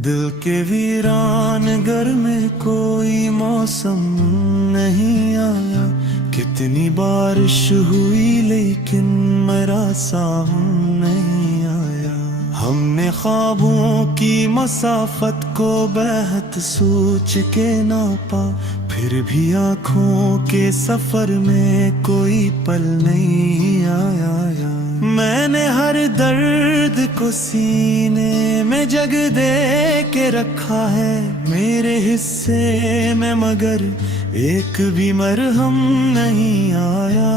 दिल के वीरान घर में कोई मौसम नहीं आया। कितनी बारिश हुई लेकिन मेरा सावन नहीं आया। हमने ख्वाबों की मसाफत को बेहद सोच के नापा, फिर भी आँखों के सफर में कोई पल नहीं आया। मैंने हर दर्द को सीने में जग दे के रखा है मेरे हिस्से में, मगर एक भी मरहम नहीं आया।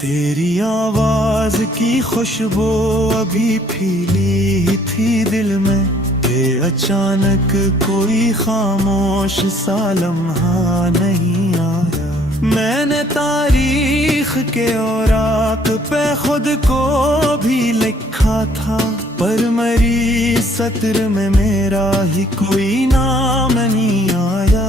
तेरी आवाज की खुशबू अभी फीली ही थी दिल में, ये अचानक कोई खामोश सा लम्हा नहीं आया। मैंने तारीख के औरात पे खुद को भी लिखा था, पर मरी सत्र में मेरा ही कोई नाम नहीं आया।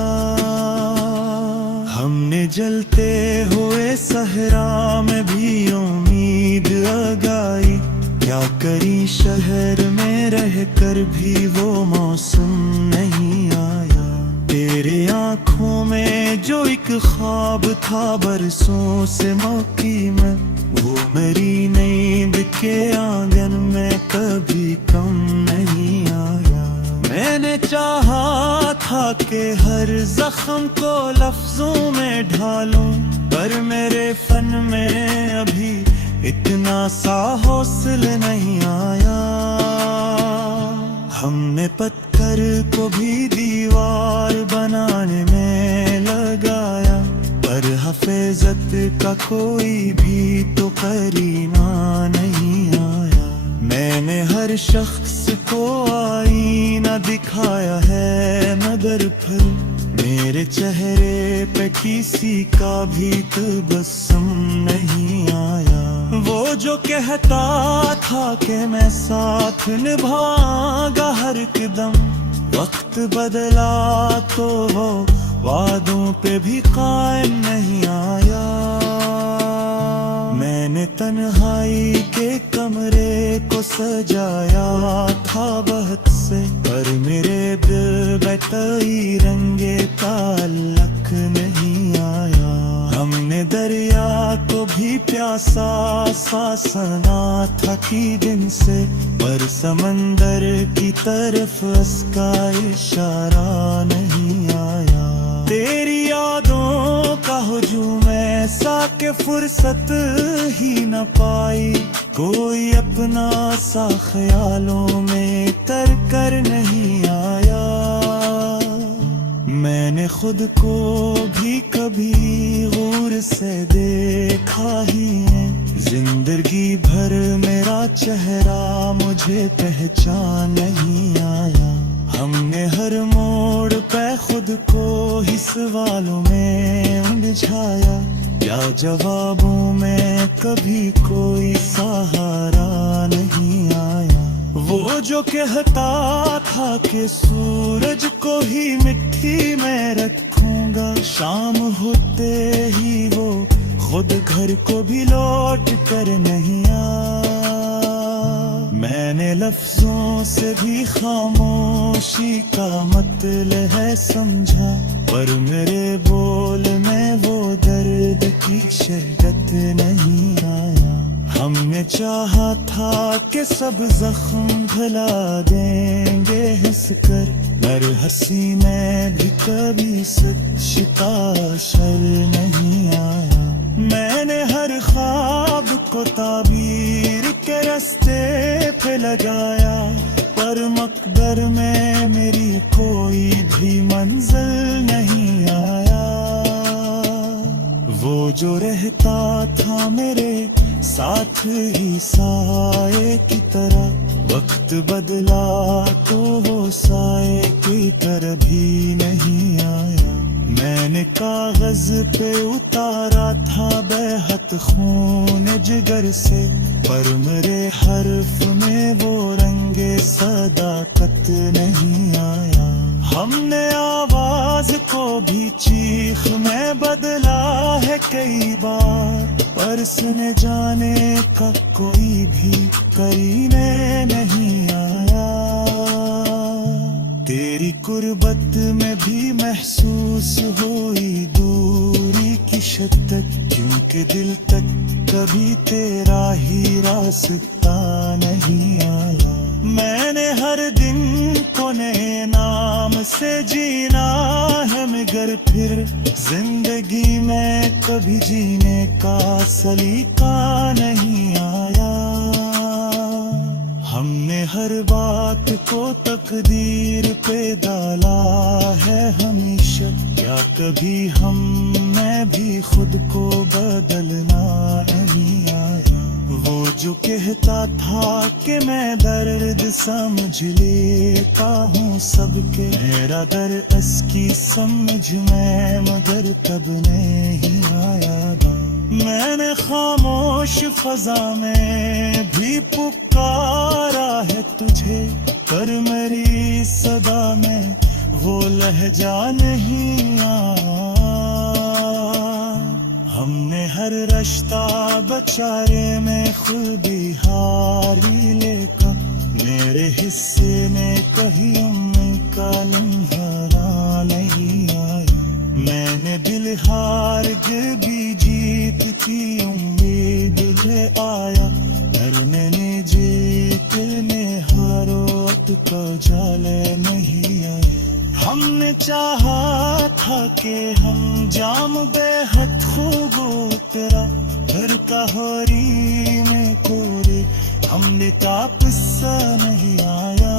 हमने जलते हुए सहरा में भी उम्मीद लगाई, क्या करी शहर में रहकर भी वो मौसम नहीं आया। तेरे आँखों में जो एक ख्वाब था बरसों से मौकी में, वो मेरी नींद के आंगन में कभी कम नहीं आया। मैंने चाहा था कि हर जख्म को लफ्जों में ढालूं, पर मेरे फन में अभी इतना सा हौसला नहीं आया। हमने पत्थर को भी दीवार बनाने में लगाया, पर हफेजत का कोई भी तो करीना नहीं आया। मैंने हर शख्स को आईना दिखाया है, मगर फिर मेरे चेहरे पे किसी का भी तबस्सुम नहीं आया। वो जो कहता था कि मैं साथ निभाऊंगा हर कदम, वक्त बदला तो वो वादों पे भी कायम नहीं आया। मैंने तन्हाई के कमरे को सजाया था बहुत से, पर मेरे दिल में कोई रंगे ताल्लुक नहीं आया। हमने दरिया को भी प्यासा सा सना था कि दिन से, पर समंदर की तरफ उसका इशारा नहीं आया। तेरी यादों का हुजूम ऐसा कि फुर्सत ही न पाई, कोई अपना सा ख्यालों में तर कर नहीं आया। मैंने खुद को भी कभी गौर से देखा ही है, जिंदगी भर मेरा चेहरा मुझे पहचान नहीं आया। हमने हर मोड़ पे खुद को ही सवालों में उलझाया, या जवाबों में कभी कोई सहारा नहीं आया। वो जो कहता था कि सूरज को ही मिट्टी में रखूंगा, शाम होते ही वो खुद घर को भी लौट कर नहीं आया। मैंने लफ्जों से भी खामोशी का मतलब है समझा, पर मेरे बोल में वो दर्द की शिद्दत नहीं आया। हमने चाहा था कि सब जख्म भुला देंगे हंसकर, मगर हंसी में भी कभी सच्ची का शर नहीं आया। मैंने हर ख्वाब को ताबीर के रास्ते पे लगाया, पर मकबर में मेरी कोई भी मंजिल नहीं आया। वो जो रहता था मेरे साथ ही साए की तरह, वक्त बदला तो वो साए की तरह भी नहीं आया। कागज पे उतारा था बेहद खून जिगर से, पर मेरे हर्फ में वो रंगे सदाकत नहीं आया। हमने आवाज को भी चीख में बदला है कई बार, पर सुने जाने का कोई भी करीने नहीं आया। तेरी कुर्बत में भी महसूस हुई दूरी की शिद्दत, क्योंकि दिल तक कभी तेरा ही रास्ता नहीं आया। मैंने हर दिन को नए नाम से जीना है, मगर फिर जिंदगी में कभी जीने का सलीका नहीं आया। हमने हर बात को तकदीर पे डाला है हमेशा, क्या कभी हम में भी खुद को बदलना नहीं आया। वो जो कहता था कि मैं दर्द समझ लेता हूँ सबके, मेरा दर्द की समझ में मगर तब नहीं आया। मैंने खामोश फजा में भी पुकारा है तुझे, पर मेरी सदा में वो लहजा नहीं आया। हमने हर रास्ता बचारे में खुद ही हारी लेका, मेरे हिस्से में कहीं उम्मीद का लम्हा नहीं आया। मैंने दिल हार के भी जीत की उम्मीद ले आया, करने ने जीतने हारोत को जाले नहीं आया। हमने चाहा था कि हम जाम बेहद खूब उतरा, घर का होरी में कोरे हमने का पिस्सा नहीं आया।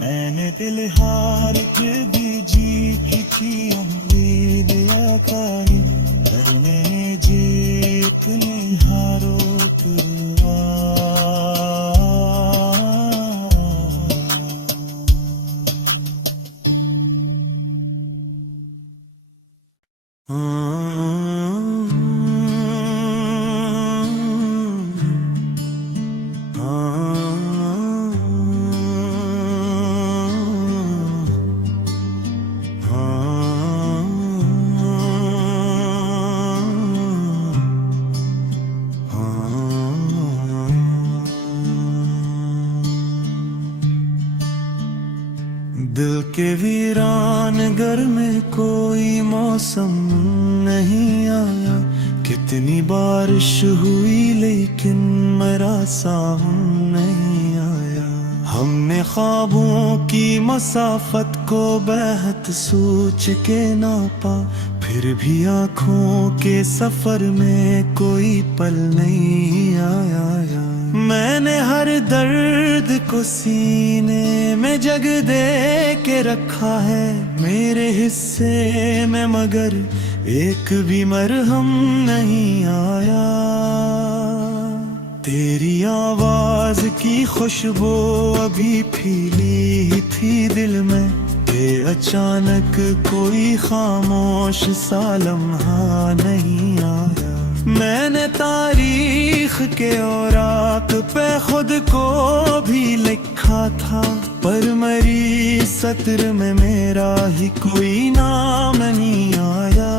मैंने दिल हार के भी जीत की उम्मीद लगाई, करने जीतने हारो दिल के वीरान घर में कोई मौसम नहीं आया। कितनी बारिश हुई लेकिन मेरा सावन नहीं आया। हमने ख्वाबों की मसाफत को बेहद सोच के नापा, फिर भी आँखों के सफर में कोई पल नहीं आया। मैंने हर दर्द को सीने में जग दे के रखा है मेरे हिस्से में, मगर एक भी मरहम नहीं आया। तेरी आवाज की खुशबू अभी फैली ही थी दिल में, ये अचानक कोई खामोश सा लम्हा नहीं आया। मैंने तारीख के औराक पे खुद को भी लिखा था, पर मेरी सत्र में मेरा ही कोई नाम नहीं आया।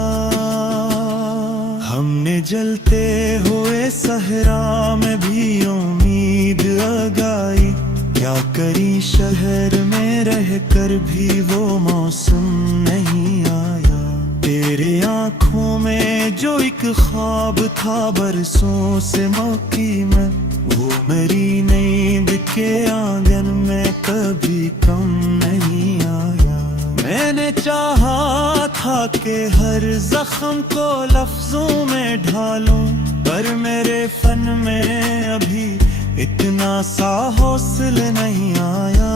हमने जलते हुए सहरा में भी उम्मीद लगाई, क्या करी शहर में रहकर भी वो मौसम नहीं आया। तेरे आँखों में जो एक ख्वाब था बरसों से मौकी में, वो मेरी नींद के आंगन में कभी कम नहीं आया। मैंने चाहा था कि हर जख्म को लफ्जों में ढालूं, पर मेरे फन में अभी इतना सा हौसला नहीं आया।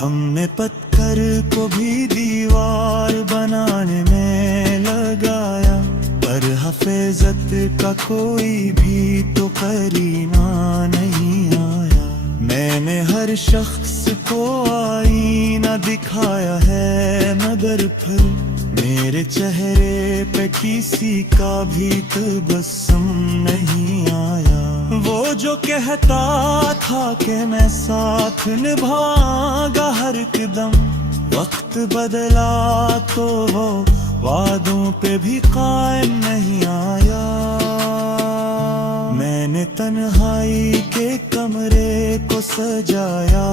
हमने पत्थर को भी दीवार बनाने में लगाया, पर हिफाजत का कोई भी तो करीना नहीं आया। मैंने हर शख्स को आईना दिखाया है, मगर फिर मेरे चेहरे पे किसी का भी तबस्सुम नहीं आया। वो जो कहता था कि मैं साथ निभाऊंगा हर कदम, वक्त बदला तो वो वादों पे भी कायम नहीं आया। मैंने तन्हाई के कमरे को सजाया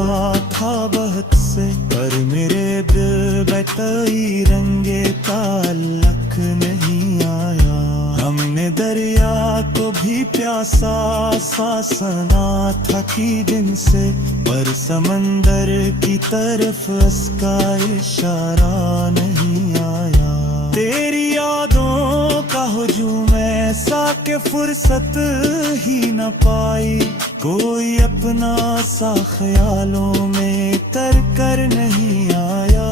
था बहुत से, पर मेरे दिल में कोई रंगे ताल्लुक नहीं आया। हमने दरिया को भी प्यासा सा सना था कि दिन से, पर समंदर की तरफ उसका इशारा नहीं आया। तेरी यादों का हुजूम ऐसा कि फुर्सत ही न पाई, कोई अपना सा ख्यालों में तर कर नहीं आया।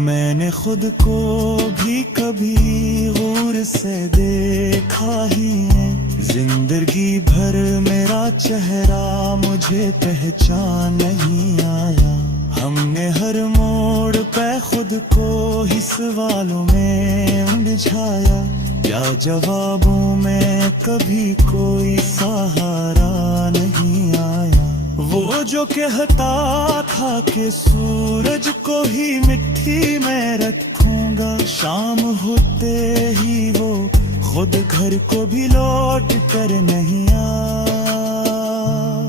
मैंने खुद को भी कभी गौर से देखा ही है, जिंदगी भर मेरा चेहरा मुझे पहचान नहीं आया। हमने हर मोड़ पे खुद को ही सवालों में उलझाया, या जवाबों में कभी कोई सहारा नहीं आया। वो जो कहता था कि सूरज को ही मिट्टी में रखूंगा, शाम होते ही वो खुद घर को भी लौट कर नहीं आया।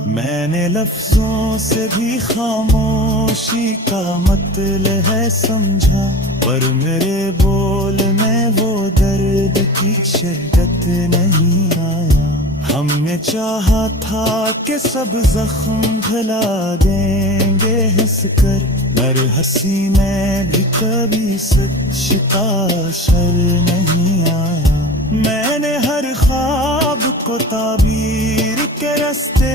मैंने लफ्जों से भी खामोशी का मतलब है समझा, पर मेरे बोल में वो दर्द की शिद्दत नहीं आया। हमने चाहा था कि सब जख्म भुला देंगे हंसकर, पर हंसी में भी कभी सच का शर नहीं आया। मैंने हर ख्वाब को ताबीर के रास्ते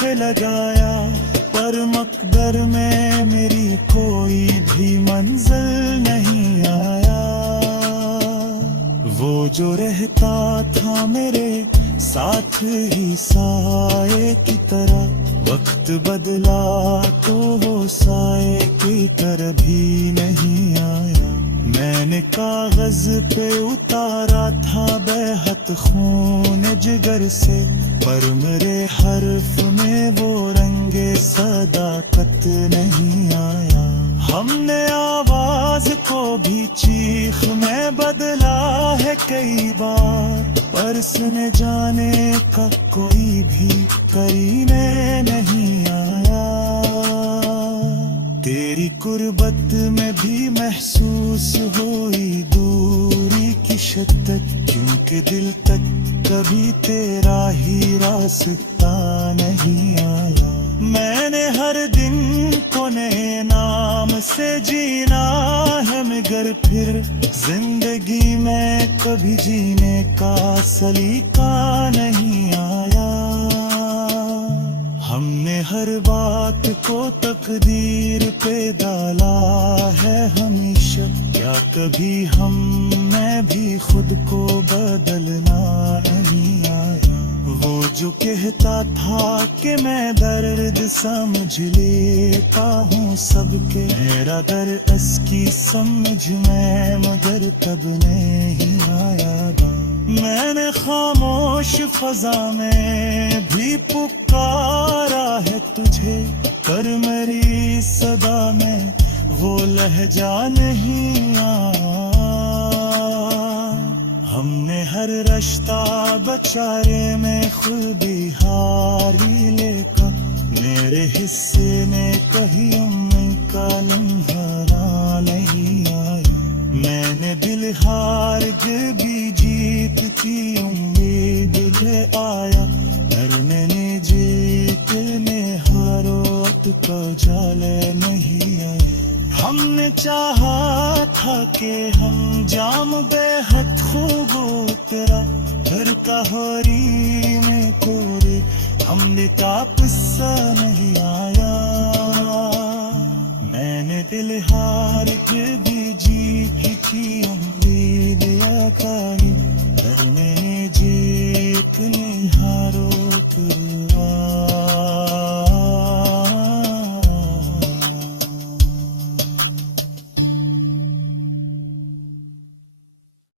पे लगाया, पर मकदर में मेरी कोई भी मंजिल नहीं आया। वो जो रहता था मेरे साथ ही साए की तरह, वक्त बदला तो वो साए की तरह भी नहीं आया। मैंने कागज पे उतारा था बेहद खून जिगर से, पर मेरे हर्फ में वो रंगे सदाकत नहीं आया। हमने आवाज को भी चीख में बदला है कई बार, पर सुने जाने का कोई भी करीने नहीं आया। तेरी कुर्बत में भी महसूस हुई दूरी की शिद्दत, क्योंकि दिल तक कभी तेरा ही रास्ता नहीं आया। मैंने हर दिन को नए नाम से जीना है, मगर फिर जिंदगी में कभी जीने का सलीका नहीं आया। हमने हर बात को तकदीर पे डाला है हमेशा, क्या कभी हम में भी खुद को बदलना नहीं आया। वो जो कहता था कि मैं दर्द समझ लेता हूँ सबके, मेरा दर्द इसकी समझ में मगर तब नहीं आया। मैंने खामोश फजा में भी पुकारा है तुझे, पर मेरी सदा में वो लहजा नहीं आया। हमने हर रास्ता बचारे में खुद ही हारी लेकर, मेरे हिस्से में कहीं उम्मीद का लम्हा नहीं आया। मैंने दिल हार के भी जीत की उम्मीद ले आया, पर मैंने जीतने हारोत को जाले नहीं आया। हमने चाहा था कि हम जाम बेहद खूब उतरा, घर का होरी में कोरे हमने का पिस्सा नहीं आया। मैंने दिल हार के भी जीत की उम्मीद या